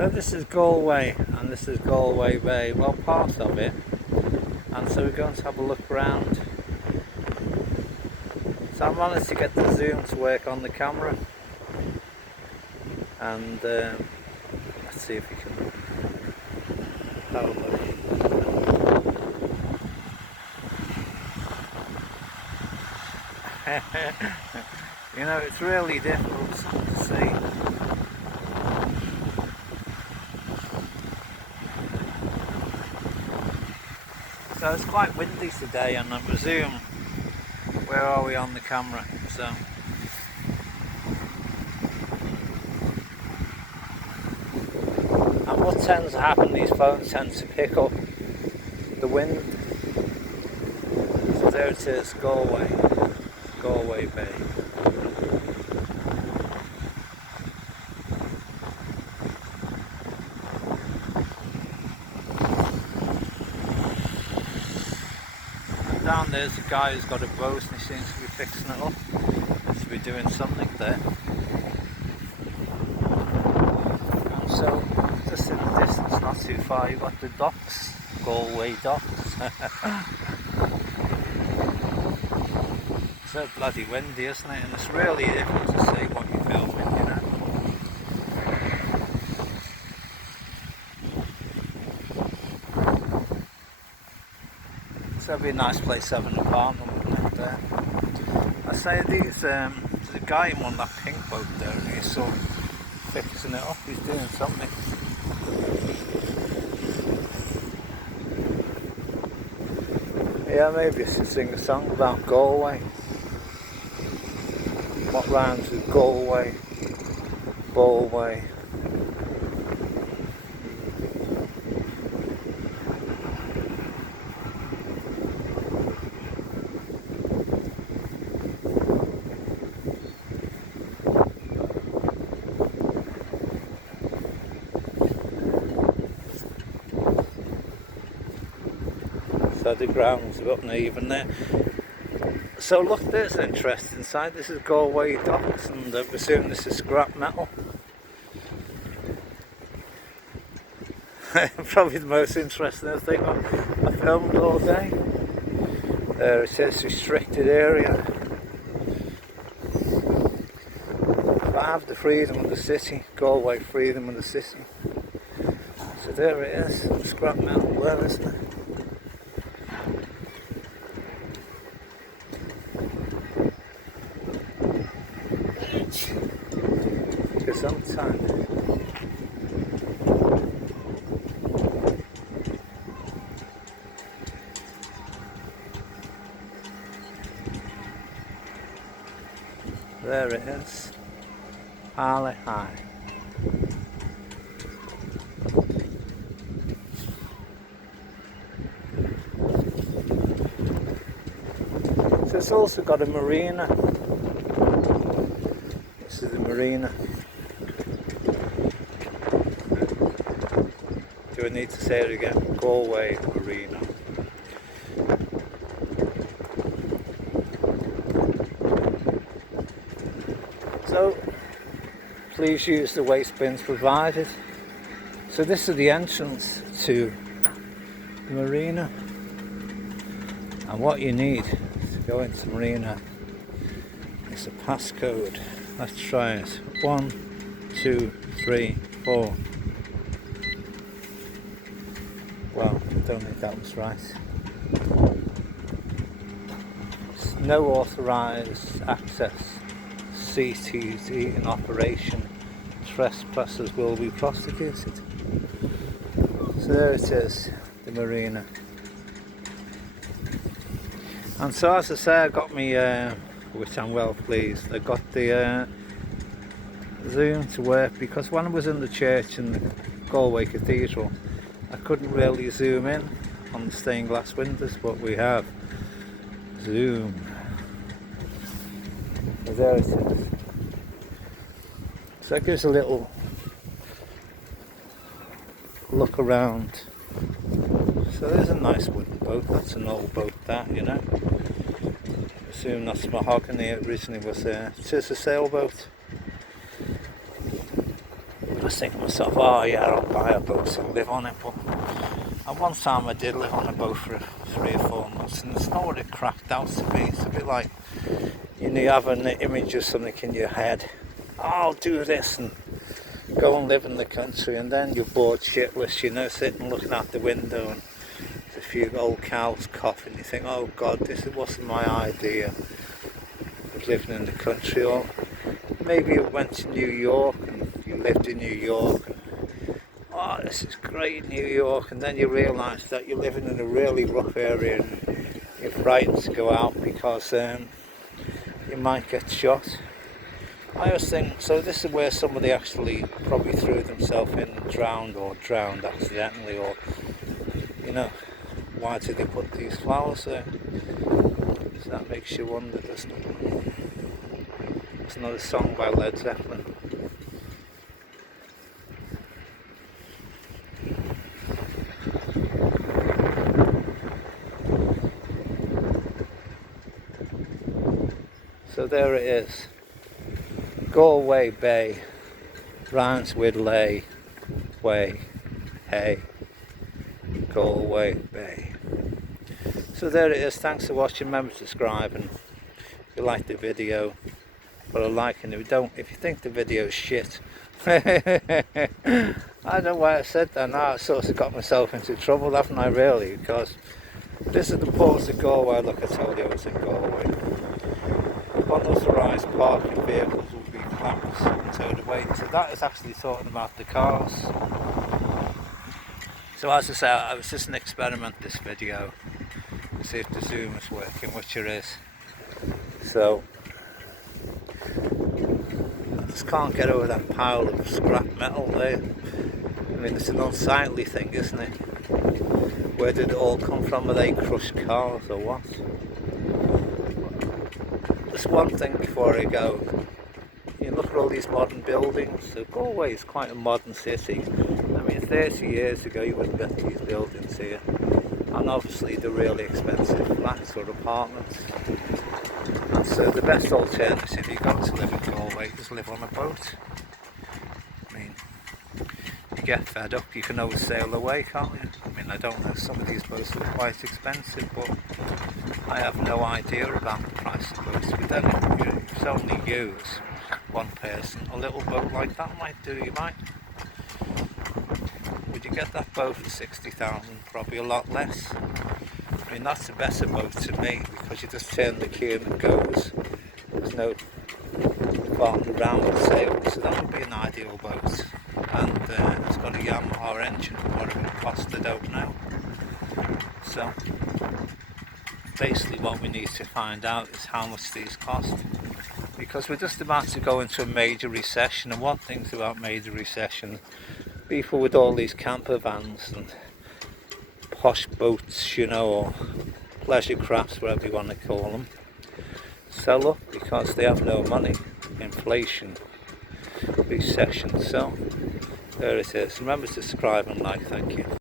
So this is Galway, and this is Galway Bay, well, part of it, and so we're going to have a look around. So I managed to get the zoom to work on the camera, and let's see if we can have a look. You know, it's really difficult to see. So it's quite windy today, and I presume, where are we on the camera? So and what tends to happen, these phones tend to pick up the wind. So there it is, Galway Bay. Down there's a guy who's got a boat and he seems to be fixing it up. Seems to be doing something there. And so, just in the distance, not too far, you've got the docks, Galway Docks. It's so bloody windy, isn't it? And it's really difficult to see what you're filming, you know. So it'd be a nice place to have an apartment, wouldn't it, there? I say these, there's a guy in one of that pink boat there, and he's sort of fixing it up, he's doing something. Yeah, maybe I should sing a song about Galway. What rhymes with Galway? Ballway. So the ground's a bit uneven there. So look, there's an interesting side. This is Galway Docks, and I presume this is scrap metal. Probably the most interesting thing I filmed all day. There it says restricted area. But I have the freedom of the city, Galway freedom of the city. So there it is, scrap metal there, isn't it? Sometime. There it is. Harley High. So it's also got a marina. This is the marina. Do I need to say it again? Galway Marina. So, please use the waste bins provided. So this is the entrance to the marina. And what you need to go into the marina is a passcode. Let's try it. 1, 2, 3, 4. Well, I don't think that was right. No authorised access. CTZ in operation. Trespassers will be prosecuted. So there it is, the marina. And so, as I say, I got me, which I'm well pleased, I got the zoom to work, because when I was in the church in the Galway Cathedral, I couldn't really zoom in on the stained glass windows, but we have zoom. So there it is. So it gives a little look around. So there's a nice wooden boat. That's an old boat, that, you know. I assume that's mahogany. It originally was there. It is a sailboat. was thinking to myself, oh yeah, I'll buy a boat and live on it, but at one time I did live on a boat for 3 or 4 months, and it's not what it cracked out to be. It's a bit like, you know, you have an image of something in your head, oh, I'll do this and go and live in the country, and then you're bored shitless, you know, sitting looking out the window and there's a few old cows coughing. You think, oh God, this wasn't my idea of living in the country. Or maybe you went to New York and you lived in New York and, oh, this is great, New York, and then you realise that you're living in a really rough area and you're frightened to go out because you might get shot. I always think, so this is where somebody actually probably threw themselves in and drowned, or drowned accidentally, or, you know, why did they put these flowers there? So that makes you wonder, doesn't it? It's another song by Led Zeppelin. So there it is. Galway Bay, rhymes with lay, way, hey, Galway Bay. So there it is. Thanks for watching. Remember to subscribe, and if you like the video, put a like, and if you don't, if you think the video is shit, I don't know why I said that. Now I sort of got myself into trouble, haven't I, really? Because this is the ports of Galway. Look, I told you I was in Galway. Unauthorised parking vehicles will be clamped and towed away. So that is actually talking about the cars. So as I say, it was just an experiment, this video, to see if the zoom is working, which it is. So I just can't get over that pile of scrap metal there. I mean, it's an unsightly thing, isn't it? Where did it all come from? Are they crushed cars or what? Just one thing before I go. You look at all these modern buildings. So Galway is quite a modern city. I mean, 30 years ago you wouldn't get these buildings here. And obviously the really expensive flats or apartments. And so the best alternative, if you go to live in Galway, is live on a boat. I mean, you get fed up, you can always sail away, can't you? I mean, I don't know, some of these boats are quite expensive, but I have no idea about the price of boats. But then if you only use one person, a little boat like that might do you, might. Would you get that boat for 60,000? Probably a lot less. I mean, that's a better boat to me, because you just turn the key and it goes. There's no farting around with sails, so that would be an ideal boat. And it's got a Yamaha engine. What it would cost, I don't know. So basically what we need to find out is how much these cost, because we're just about to go into a major recession. And one thing about major recession, people with all these camper vans and posh boats, you know, or pleasure crafts, whatever you want to call them, sell up because they have no money. Inflation, recession. So there it is. Remember to subscribe and like. Thank you.